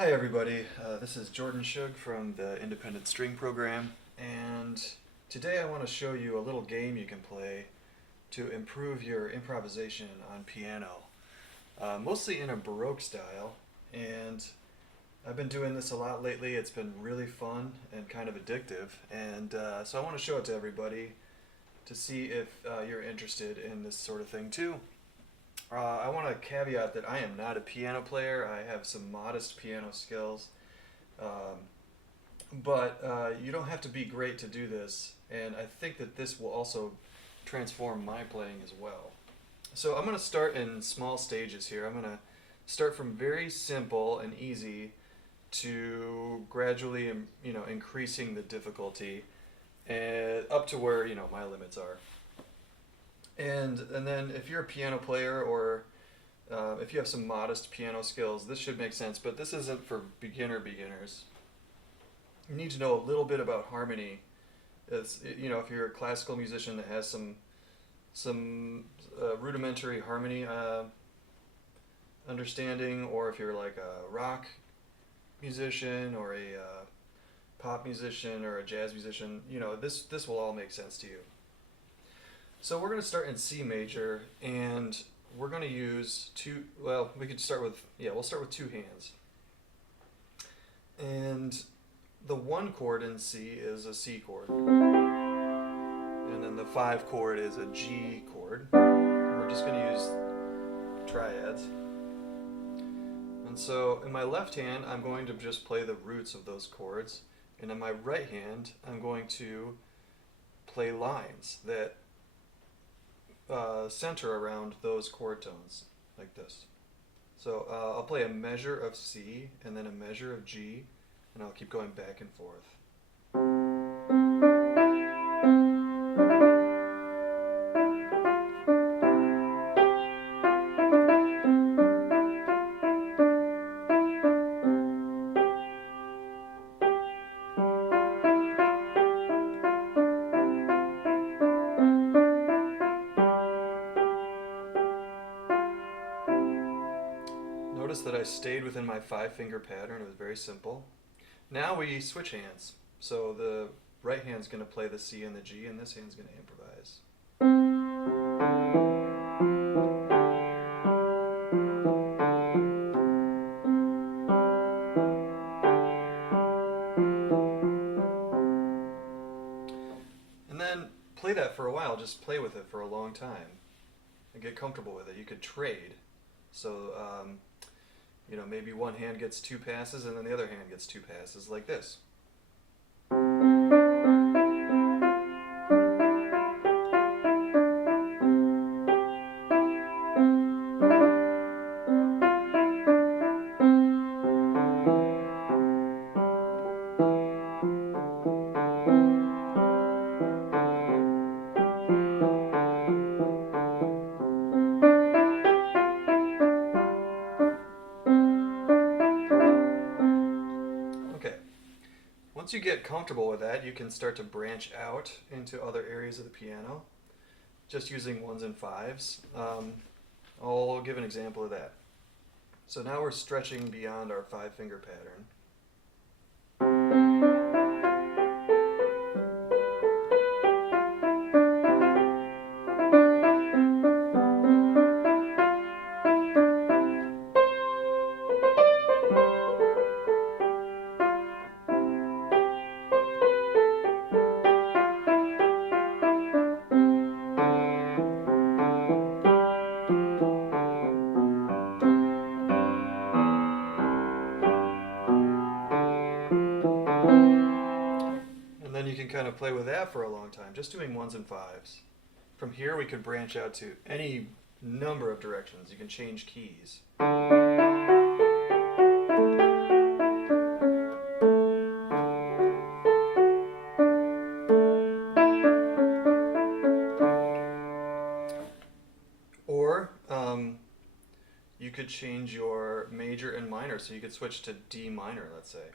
Hi everybody, this is Jordan Shug from the Independent String Program, and today I want to show you a little game you can play to improve your improvisation on piano, mostly in a Baroque style, and I've been doing this a lot lately. It's been really fun and kind of addictive, and so I want to show it to everybody to see if you're interested in this sort of thing too. I want to caveat that I am not a piano player. I have some modest piano skills, um, but you don't have to be great to do this, and I think that this will also transform my playing as well. So I'm going to start in small stages here. I'm going to start from very simple and easy to gradually, increasing the difficulty and up to where my limits are. And then if you're a piano player or if you have some modest piano skills, this should make sense. But this isn't for beginners. You need to know a little bit about harmony. If you're a classical musician that has some rudimentary harmony understanding, or if you're like a rock musician or a pop musician or a jazz musician, this will all make sense to you. So we're going to start in C major, and we're going to use we could start with, we'll start with two hands. And the one chord in C is a C chord. And then the 5 chord is a G chord. And we're just going to use triads. And so in my left hand, I'm going to just play the roots of those chords. And in my right hand, I'm going to play lines that center around those chord tones, like this. So I'll play a measure of C and then a measure of G, and I'll keep going back and forth. Notice that I stayed within my 5-finger pattern. It was very simple. Now we switch hands. So the right hand's going to play the C and the G, and this hand's going to improvise. And then play that for a while. Just play with it for a long time and get comfortable with it. You could trade. So, maybe one hand gets 2 passes and then the other hand gets 2 passes, like this. Once you get comfortable with that, you can start to branch out into other areas of the piano, just using 1s and 5s. I'll give an example of that. So now we're stretching beyond our 5-finger pattern. You can kind of play with that for a long time, just doing 1s and 5s. From here we could branch out to any number of directions. You can change keys. Or you could change your major and minor, so you could switch to D minor, let's say.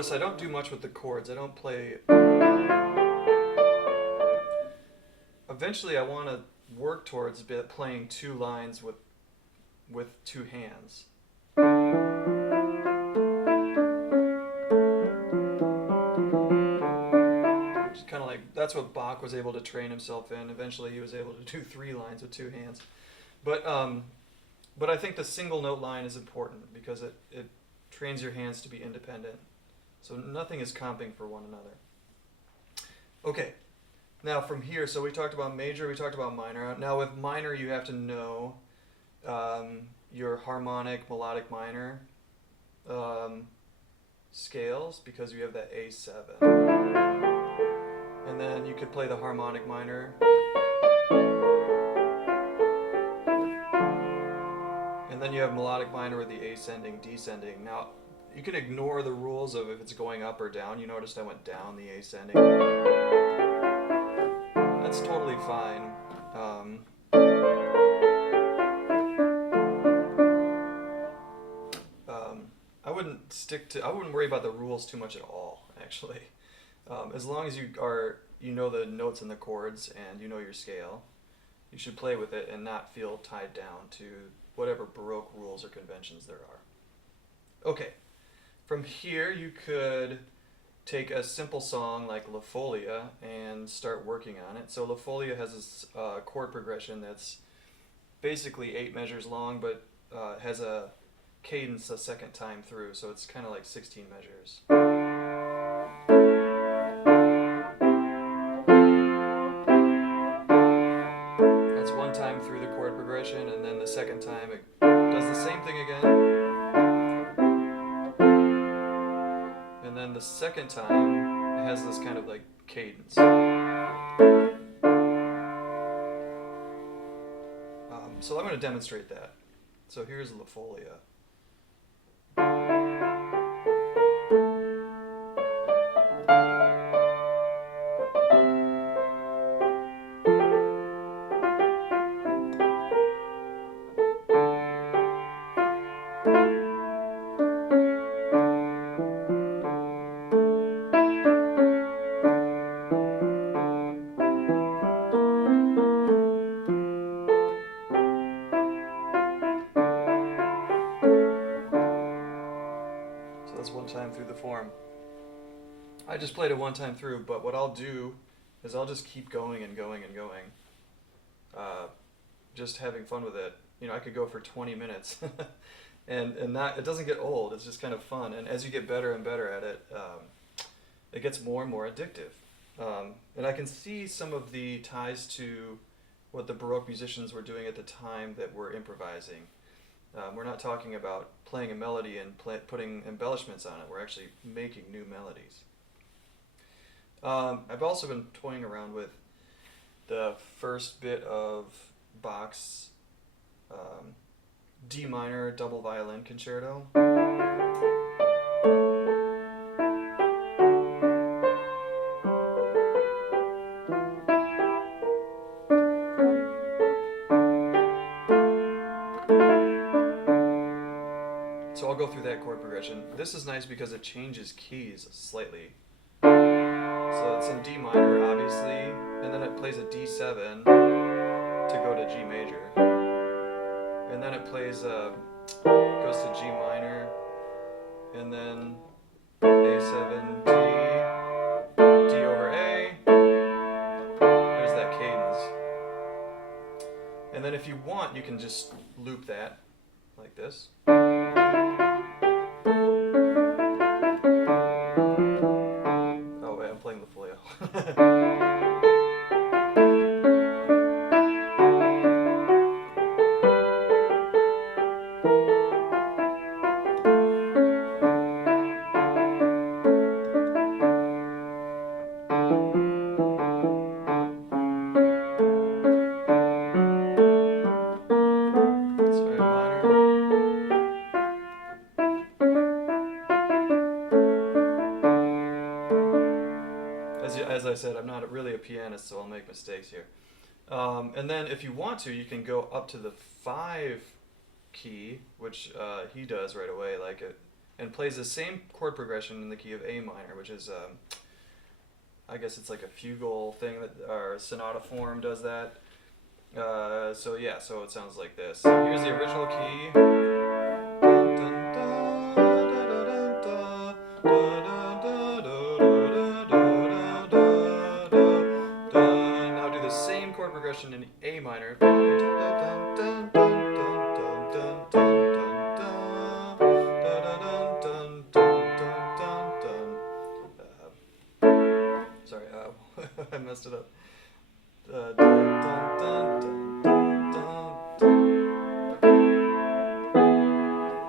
notice I don't do much with the chords. I don't play. Eventually, I want to work towards playing two lines with two hands. Just kind of like that's what Bach was able to train himself in. Eventually, he was able to do three lines with two hands. But I think the single note line is important because it trains your hands to be independent. So nothing is comping for one another. Okay, now from here, so we talked about major, we talked about minor. Now with minor, you have to know your harmonic, melodic minor scales because you have that A7. And then you could play the harmonic minor. And then you have melodic minor with the ascending, descending. Now, you can ignore the rules of if it's going up or down. You noticed I went down the ascending. That's totally fine. I wouldn't worry about the rules too much at all, actually. As long as you know the notes and the chords and you know your scale, you should play with it and not feel tied down to whatever Baroque rules or conventions there are. Okay, from here you could take a simple song like La Folia and start working on it. So La Folia has this chord progression that's basically 8 measures long, but has a cadence a second time through, so it's kind of like 16 measures. That's one time through the chord progression, and then the second time it does the same thing again. And then the second time it has this kind of like cadence. So I'm going to demonstrate that. So here's La Folia. That's one time through the form. I just played it one time through, but what I'll do is I'll just keep going and going and going. Just having fun with it. You know, I could go for 20 minutes and it doesn't get old. It's just kind of fun. And as you get better and better at it, it gets more and more addictive. And I can see some of the ties to what the Baroque musicians were doing at the time that were improvising. We're not talking about playing a melody and putting embellishments on it. We're actually making new melodies. I've also been toying around with the first bit of Bach's D minor double violin concerto. So I'll go through that chord progression. This is nice because it changes keys slightly. So it's in D minor, obviously, and then it plays a D7 to go to G major. And then it plays, goes to G minor, and then A7, D, D over A. There's that cadence. And then if you want, you can just loop that like this. Oh wait, I'm playing the Folia. As I said, I'm not really a pianist, so I'll make mistakes here. And then if you want to, you can go up to the 5 key, which he does right away. and plays the same chord progression in the key of A minor, which is, I guess it's like a fugal thing that our sonata form does that. So it sounds like this. So here's the original key. Now do the same chord progression in A minor. Sorry, I messed it up.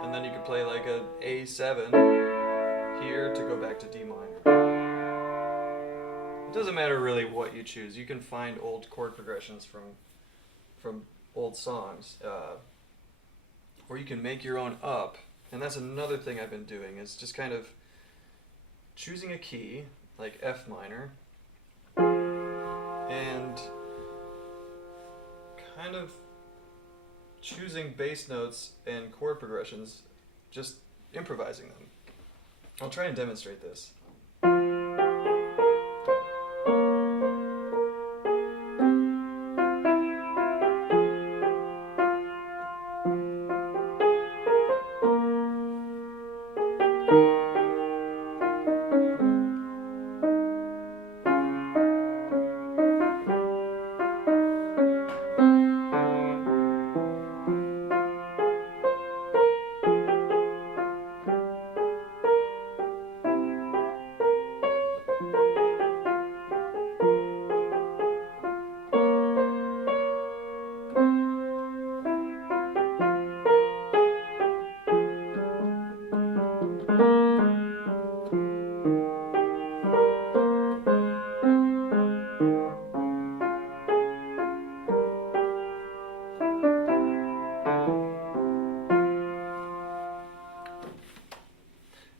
And then you could play like a A7 here to go back to D minor. It doesn't matter really what you choose. You can find old chord progressions from old songs, or you can make your own up. And that's another thing I've been doing, is just kind of choosing a key like F minor and kind of choosing bass notes and chord progressions, just improvising them. I'll try and demonstrate this.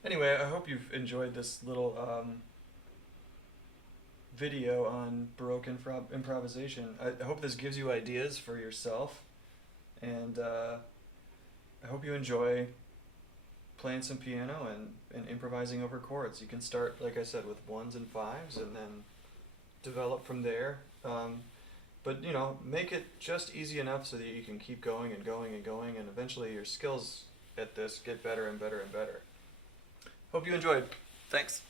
Anyway, I hope you've enjoyed this little video on Baroque improvisation. I hope this gives you ideas for yourself, and I hope you enjoy playing some piano and improvising over chords. You can start, like I said, with 1s and 5s and then develop from there. But make it just easy enough so that you can keep going and going and going, and eventually your skills at this get better and better and better. Hope you enjoyed. Thanks.